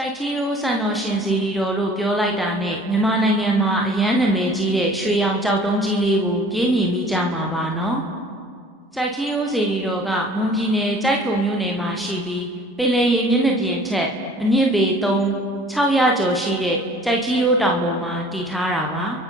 စိုက်ထီးရိုးစံတော်ရှင်စီရီတော်လို့ပြောလိုက်တာနဲ့မြန်မာနိုင်ငံမှာအရန်နာမည်ကြီးတဲ့ရွှေရောင်ကြောက်တုံးကြီးလေးကိုပြင်းမြင်မိကြမှာပါနော်။စိုက်ထီးရိုးစီရီတော်ကမွန်ပြည်နယ်ကြိုက်ထုံမြို့နယ်မှာရှိပြီးပင်လယ်ရေမျက်နှာပြင်ထက်အမြင့်ပေ600ကျော်ရှိတဲ့စိုက်ထီးရိုးတောင်ပေါ်မှာတည်ထားတာပါ။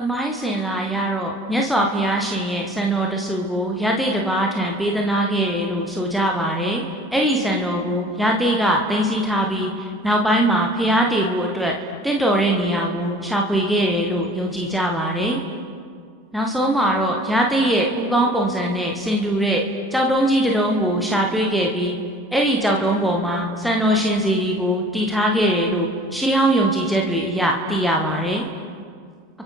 သမိုင်းစင်လာရတော့မြတ်စွာဘုရားရှင်ရဲ့စံတော်တဆူကိုရတိတပါးထံပေးသနာခဲ့တယ်လို့ဆိုကြပါတယ်။အဲ့ဒီစံတော်ကိုရတိကသိမ်းဆည်းထားပြီးနောက်ပိုင်းမှာဖျားတည်ဖို့အတွက်တင့်တော်တဲ့နေရာကိုရှာဖွေခဲ့တယ်လို့ယုံကြည်ကြပါတယ်။နောက်ဆုံးမှာတော့ရတိရဲ့ဥကောင်းပုံစံနဲ့ဆင်တူတဲ့ကြောက်တုံးကြီးတစ်တုံးကိုရှာတွေ့ခဲ့ပြီးအဲ့ဒီကြောက်တုံးပေါ်မှာစံတော်ရှင်စီရီကိုတည်ထားခဲ့တယ်လို့ရှေးဟောင်းယုံကြည်ချက်တွေအရသိရပါတယ်။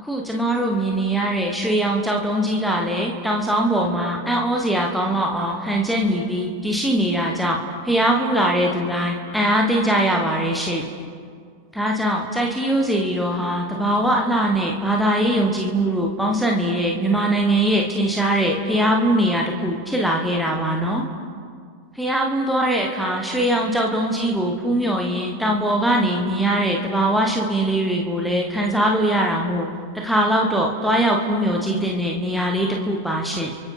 အခုကျမတို့မြင်နေရတဲ့ရွှေရောင်ကြောက်တုံးကြီးကလည်းတောင်ဆောင်ပေါ်မှာအံ့ဩစရာကောင်းတော့အောင်ဟန်ချက်ညီပြီးတည်ရှိနေတာကြောင့်ဖျားဖူးလာတဲ့သူတိုင်းအံ့အားသင့်ကြရပါတယ်ရှင်။ဒါကြောင့်ကြိုက်ထီးရိုးစီရီတော်ဟာတဘာဝအလှနဲ့ဘာသာရေးယုံကြည်မှုတို့ပေါင်းစပ်နေတဲ့မြန်မာနိုင်ငံရဲ့ထင်ရှားတဲ့ဖျားဖူးနေရာတစ်ခုဖြစ်လာခဲ့တာပါနော်။ဖျားဖူးသွားတဲ့အခါရွှေရောင်ကြောက်တုံးကြီးကိုဖူးမြော်ရင်းတောင်ပေါ်ကနေမြင်ရတဲ့တဘာဝရှုခင်းလေးတွေကိုလည်းခံစားလို့ရတာမို့တစ်ခါတော့သွားရောက်ဖူးမြော်ကြည့်တဲ့နေရာလေးတစ်ခုပါရှင်။